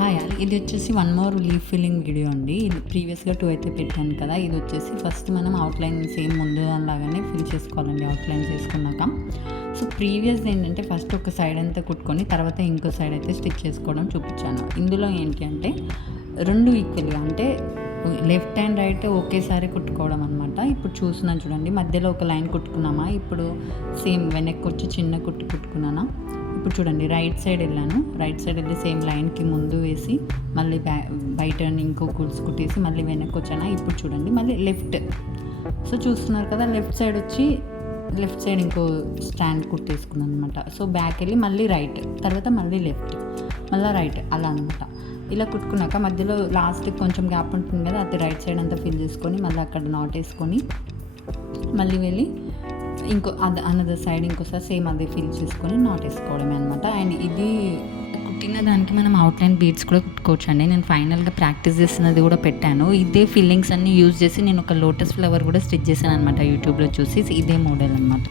Hi all, ఇది వచ్చేసి one more leaf filling video అండి. ఇది ప్రీవియస్గా 2 అయితే పెట్టాను కదా. ఇది వచ్చేసి ఫస్ట్ మనం అవుట్లైన్ సేమ్ ముందు దానిలాగానే ఫిల్ చేసుకోవాలండి. అవుట్లైన్ చేసుకున్నాక సో ప్రీవియస్ ఏంటంటే ఫస్ట్ ఒక సైడ్ అంతా కుట్టుకొని తర్వాత ఇంకో సైడ్ అయితే స్టిచ్ చేసుకోవడం చూపించాను. ఇందులో ఏంటి అంటే రెండు ఈక్వల్గా అంటే లెఫ్ట్ అండ్ రైట్ ఒకేసారి కుట్టుకోవడం అనమాట. ఇప్పుడు చూస్తున్నాను చూడండి, మధ్యలో ఒక లైన్ కుట్టుకున్నామా, ఇప్పుడు సేమ్ వెనక్కి వచ్చి చిన్న కుట్టుకున్నానా. ఇప్పుడు చూడండి రైట్ సైడ్ వెళ్ళాను, రైట్ సైడ్ వెళ్ళి సేమ్ లైన్కి ముందు వేసి మళ్ళీ బయట ఇంకో కుల్స్ కుట్టేసి మళ్ళీ వెనక్కి వచ్చానా. ఇప్పుడు చూడండి మళ్ళీ లెఫ్ట్, సో చూస్తున్నారు కదా, లెఫ్ట్ సైడ్ ఇంకో స్టాండ్ కుట్టేసుకున్నాను అనమాట. సో బ్యాక్ వెళ్ళి మళ్ళీ రైట్, తర్వాత మళ్ళీ లెఫ్ట్, మళ్ళీ రైట్, అలా అనమాట. ఇలా కుట్టుకున్నాక మధ్యలో లాస్ట్కి కొంచెం గ్యాప్ ఉంటుంది కదా, అది రైట్ సైడ్ అంతా ఫిల్ చేసుకొని మళ్ళీ అక్కడ నాట్ వేసుకొని మళ్ళీ వెళ్ళి ఇంకో అనదర్ సైడ్ ఇంకోసారి సేమ్ అదే ఫిల్ చేసుకొని నాట్ వేసుకోవడమే అనమాట. అండ్ ఇది కుట్టిన దానికి మనం అవుట్లైన్ బీడ్స్ కూడా కుట్టుకోవచ్చు అండి. నేను ఫైనల్గా ప్రాక్టీస్ చేస్తున్నది కూడా పెట్టాను. ఇదే ఫిల్లింగ్స్ అన్నీ యూజ్ చేసి నేను ఒక లోటస్ ఫ్లవర్ కూడా స్టిచ్ చేశాను అనమాట, యూట్యూబ్లో చూసి. ఇదే మోడల్ అనమాట.